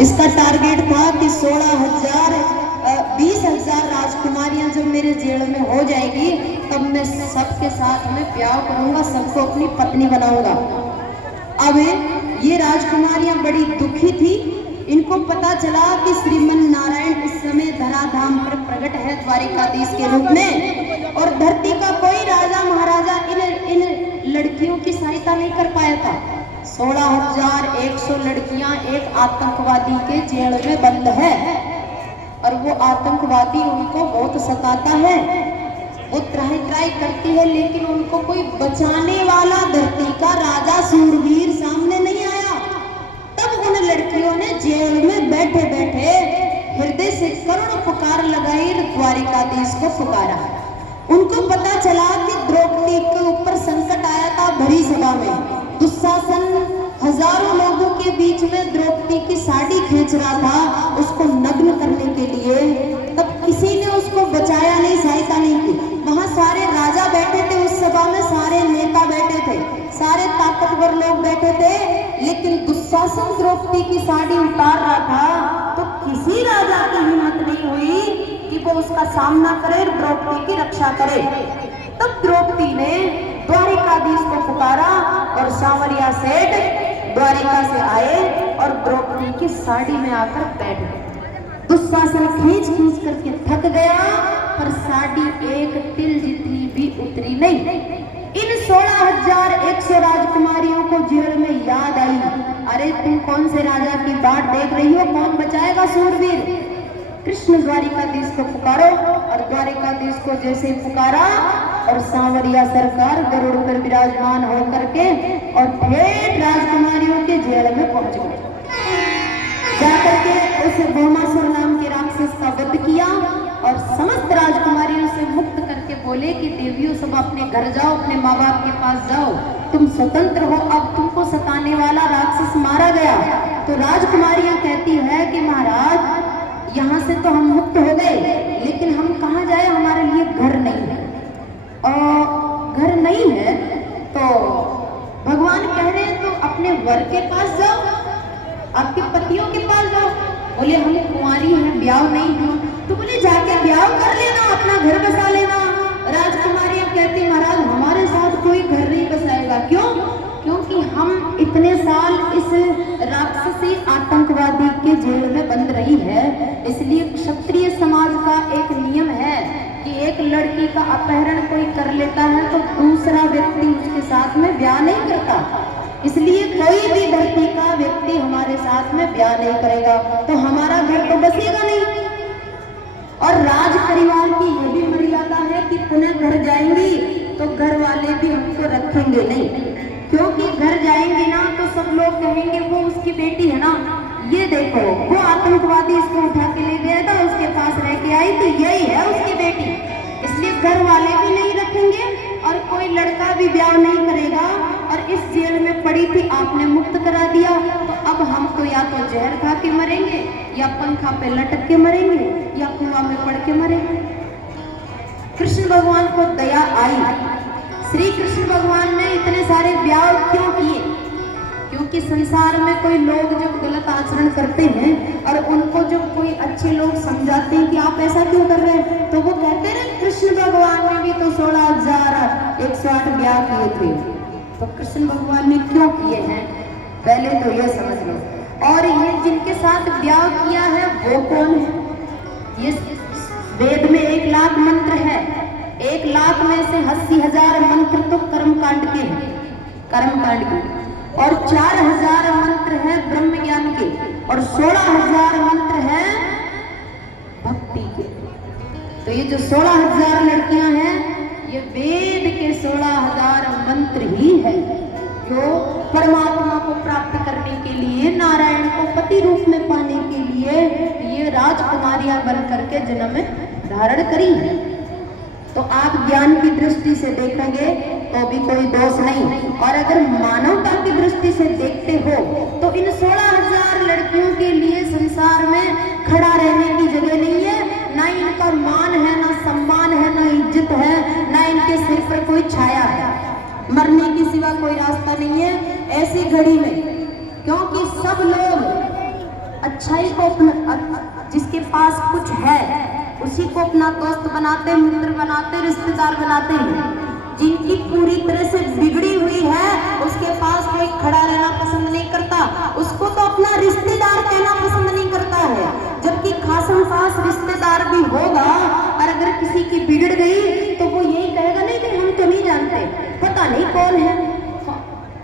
इसका टारगेट था कि 20,000 राजकुमारियां जब मेरे जेल में हो जाएगी तब मैं सबके साथ में ब्याह करूंगा, सबको अपनी पत्नी बनाऊंगा। अब ये राजकुमारियां बड़ी दुखी थी। इनको पता चला कि श्रीमन नारायण इस समय धराधाम पर प्रकट है द्वारिकाधीश के रूप में, और धरती का कोई राजा महाराजा इन लड़कियों की सहायता नहीं कर पाया था। 16,100 लड़कियां एक आतंकवादी के जेल में बंद है, और वो आतंकवादी उनको बहुत सताता है। वो ट्राई करती है, लेकिन उनको कोई बचाने वाला धरती का राजा सूरवीर सामने नहीं आया। तब उन लड़कियों ने जेल में बैठे बैठे हृदय से करुण पुकार लगाई, द्वारिकाधीश को पुकारा। उनको पता चला कि द्रौपदी के ऊपर संकट आया था भरी सभा में। दुशासन हजारों लोगों के बीच में द्रौपदी की साड़ी खींच रहा था उसको नग्न करने के लिए। तब किसी ने उसको बचाया नहीं, सहायता नहीं की। वहां सारे राजा बैठे थे, उस सभा में सारे नेता बैठे थे, सारे ताकतवर लोग बैठे थे, लेकिन दुशासन द्रौपदी की साड़ी उतार रहा था तो किसी राजा की हिम्मत नहीं हुई कि वो उसका सामना करे, द्रौपदी की रक्षा करे। तब द्रौपदी ने द्वारिकाधीश को पुकारा और सांवरिया सेठ द्वारिका से आए और द्रौपदी की साड़ी में आकर बैठ गए। दुशासन खींच करके थक गया, पर साड़ी एक तिल जितनी भी उतरी नहीं। इन 16,100 राजकुमारियों को जेल में याद आई, अरे तुम कौन से राजा की बाट देख रही हो, कौन बचाएगा सूरवीर? कृष्ण द्वारिकाधीश को पुकारो। और द्वारिकाधीश को जैसे पुकारा और सांवरिया सरकार गरुड़ पर विराजमान होकर के और ठेठ राजकुमारियों के जेल में पहुंच गए। जाकर के उस भौमासुर नाम के राक्षस का वध किया और समस्त राजकुमारियों से मुक्त करके बोले कि देवियों सब अपने घर जाओ, अपने माँ बाप के पास जाओ, तुम स्वतंत्र हो, अब तुमको सताने वाला राक्षस मारा गया। तो राजकुमारियां कहती है कि महाराज यहाँ से तो हम मुक्त हो गए, लेकिन हम कहाँ जाए, हमारे लिए घर नहीं है। और घर नहीं है तो भगवान कह रहे हैं तो अपने वर के पास जाओ, आपके पतियों के पास जाओ। बोले हम कुंवारी हैं, ब्याह नहीं हुआ। तो बोले जाके ब्याह कर लेना, अपना घर बसा लेना। राजकुमारियां कहती महाराज हमारे साथ कोई घर नहीं बसाएगा। क्यों? क्योंकि हम इतने साल इस राक्षसी आतंकवादी के जेल में बंद रही है। इसलिए क्षत्रिय समाज का एक नियम है कि एक लड़की का अपहरण कोई कर लेता है तो दूसरा व्यक्ति उसके साथ में ब्याह नहीं करता। इसलिए कोई भी धरती का व्यक्ति हमारे साथ में ब्याह नहीं करेगा, तो हमारा घर तो बसेगा नहीं। और राज परिवार की यह भी मर्यादा है कि पुनः घर जाएंगी तो घर वाले भी हमको रखेंगे नहीं, क्योंकि घर जाएंगे ना तो सब लोग कहेंगे वो उसकी बेटी है ना, ये देखो वो आतंकवादी इसको उठा के ले गया था, उसके पास रह के आई थी, यही है उसकी बेटी। इसलिए घर वाले भी नहीं रखेंगे और कोई लड़का भी ब्याह नहीं करेगा। और इस जेल में पड़ी थी, आपने मुक्त करा दिया, तो अब हम तो या तो जहर खा के मरेंगे, या पंखा पे लटक के मरेंगे, या कुआं में पड़ के मरेंगे। कृष्ण भगवान को दया आई। श्री कृष्ण भगवान ने इतने सारे ब्याह क्यों किए? क्योंकि संसार में कोई लोग जब गलत आचरण करते हैं और उनको जब कोई अच्छे लोग समझाते हैं कि आप ऐसा क्यों कर रहे हैं, तो वो कहते हैं कृष्ण भगवान ने भी तो 16,108 ब्याह किए थे। तो कृष्ण भगवान ने क्यों किए हैं पहले तो ये समझ लो। और ये जिनके साथ ब्याह किया है वो कौन है? ये वेद में 1 लाख मंत्र है, 1 लाख में से 80,000 मंत्र तो कर्मकांड के हैं, कर्मकांड के, और 4,000 मंत्र है ब्रह्म ज्ञान के, और 16,000 मंत्र है भक्ति के। तो ये जो 16,000 लड़कियां हैं ये वेद के 16,000 मंत्र ही है, जो परमात्मा को प्राप्त करने के लिए, नारायण को पति रूप में पाने के लिए ये राजकुमारियां बन करके जन्म धारण करी है। तो आप ज्ञान की दृष्टि से देखेंगे तो भी कोई दोष नहीं, और अगर मानवता की दृष्टि से देखते हो तो इन 16,000 लड़कियों के लिए संसार में खड़ा रहने की जगह नहीं है, ना इनका मान है, ना सम्मान है, ना इज्जत है, ना इनके सिर पर कोई छाया है। मरने के सिवा कोई रास्ता नहीं है ऐसी घड़ी में, क्योंकि सब लोग अच्छाई को जिसके पास कुछ है उसी को अपना दोस्त बनाते, मित्र बनाते, रिश्तेदार बनाते हैं। जिनकी पूरी तरह से बिगड़ी हुई है उसके पास कोई खड़ा रहना पसंद नहीं करता, उसको तो अपना रिश्तेदार कहना पसंद नहीं करता है। जबकि खासम खास रिश्तेदार भी होगा और अगर किसी की बिगड़ गई तो वो यही कहेगा नहीं नहीं हम तो नहीं जानते, पता नहीं कौन है,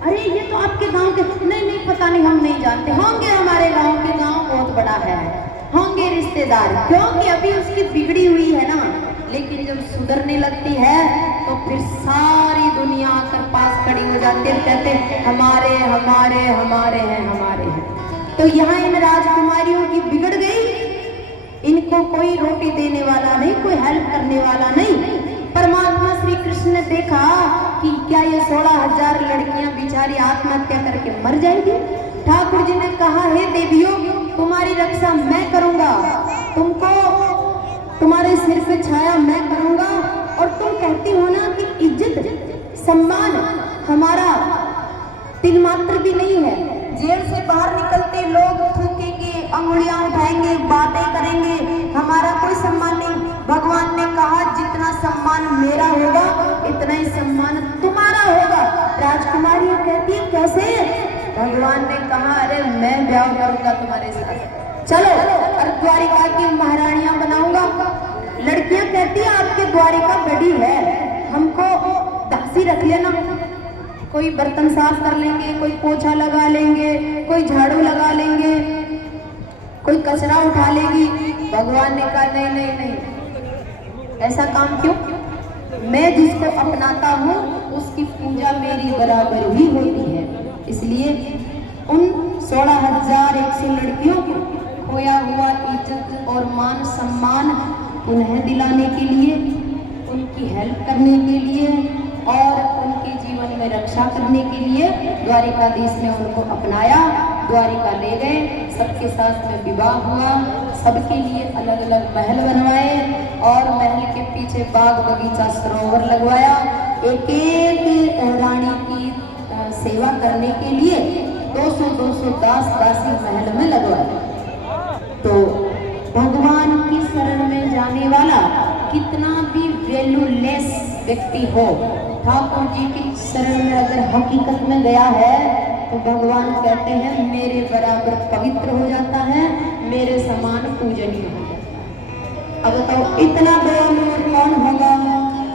अरे ये तो आपके गांव के, नहीं नहीं पता नहीं हम नहीं जानते, होंगे हमारे गांव के, गांव बहुत बड़ा है, होंगे रिश्तेदार, क्योंकि अभी उसकी बिगड़ी हुई है ना। लेकिन जब सुधरने लगती है तो फिर सारी दुनिया आकर पास खड़ी हो जाती है, कहते हैं हमारे हमारे हमारे हैं हमारे हैं। तो यहाँ इन राजकुमारियों की बिगड़ गई, इनको कोई रोटी देने वाला नहीं, कोई हेल्प करने वाला नहीं। परमात्मा श्री कृष्ण ने देखा कि क्या ये 16,000 लड़कियां बेचारी आत्महत्या करके मर जाएंगी। ठाकुर जी ने कहा हे देवियों, तुम्हारी रक्षा मैं करूंगा, तुमको तुम्हारे सिर पे छाया मैं करूंगा, और तुम कहती हो ना कि इज्जत सम्मान हमारा तिल मात्र भी नहीं है। जेल से बाहर निकलते लोग थूकेंगे, अंगुलियां उठाएंगे, बातें करेंगे, हमारा कोई सम्मान नहीं। भगवान ने कहा जितना सम्मान मेरा होगा इतना ही सम्मान तुम्हारा होगा। राजकुमारी कहती है कैसे? भगवान ने कहा अरे मैं ब्याह करूंगा तुम्हारे साथ, चलो और द्वारिका की महारानियां बनाऊंगा। लड़कियां कहती है आपके द्वारिका बड़ी है, हमको दासी रख लेना, कोई बर्तन साफ कर लेंगे, कोई पोछा लगा लेंगे, कोई झाड़ू लगा लेंगे, कोई कचरा उठा लेगी। भगवान ने कहा नहीं नहीं नहीं, ऐसा काम क्यों? मैं जिसको अपनाता हूँ उसकी पूजा मेरी बराबर ही होती है। इसलिए उन 16,100 लड़कियों को खोया हुआ इज्जत और मान सम्मान उन्हें दिलाने के लिए, उनकी हेल्प करने के लिए और उनके जीवन में रक्षा करने के लिए द्वारिकाधीश ने उनको अपनाया, द्वारिका ले गए, सबके साथ में विवाह हुआ, सबके लिए अलग अलग महल बनवाए और महल के पीछे बाग बगीचा सरोवर लगवाया। एक एक रानी की सेवा करने के लिए 200 दास दासी महल में लगवाए। तो भगवान की शरण में जाने वाला कितना भी वैल्यूलेस व्यक्ति हो, ठाकुर जी की शरण में अगर हकीकत में गया है तो भगवान कहते हैं मेरे बराबर पवित्र हो जाता है, मेरे समान पूजनीय हो जाता है। अब बताओ इतना दयालु कौन होगा?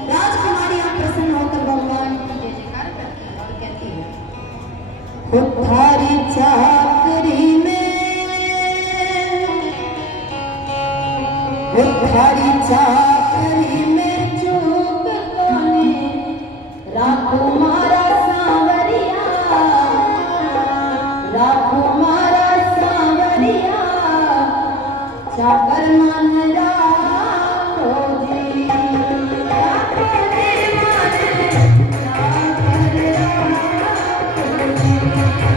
राजकुमारियां प्रसन्न होकर भगवान की जय जयकार करती हैं और कहती है थारी चाकरी में, थारी चाकरी में चूक कोने राखो मारा सांवरिया, राखो मारा सांवरिया, चाकर मन राखो जी।